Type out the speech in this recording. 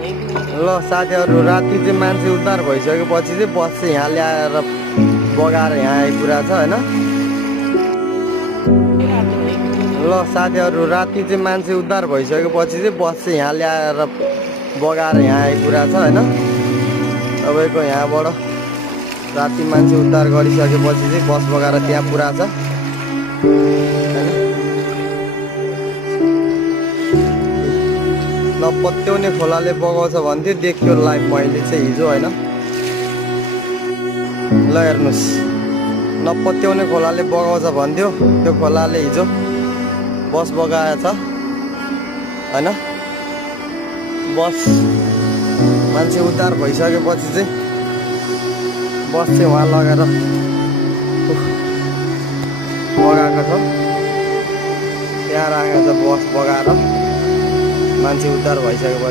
ल साथीहरु राति चाहिँ मान्छे उद्धार भइसकेपछि चाहिँ बस चाहिँ यहाँ ल्याएर बगाएर यहाँ आइपुरा छ हैन। ल साथीहरु राति चाहिँ मान्छे उद्धार भइसकेपछि चाहिँ बस चाहिँ यहाँ ल्याएर बगाएर यहाँ आइपुरा छ हैन। तपाईको यहाँबाट राति मान्छे उद्धार गरिसकेपछि चाहिँ बस बगाएर त्यहाँ पुरा छ। नपत्याउने खोलाले बगाउँछ भन्थ्यो, देखियो लाइभ मैले चाहिँ हिजो हैन। ल हेर्नुस्, नपत्याउने खोलाले बगाउँछ भन्थ्यो, त्यो खोलाले हिजो बस बगाएछ हैन। बस मान्छे उद्धार भइसकेपछि चाहिँ बस चाहिँ वहाँ लगेर बगाएको छ, त्यहाँ राखेको छ बस बगाएर मान्छे उद्धार भइसकेपछि।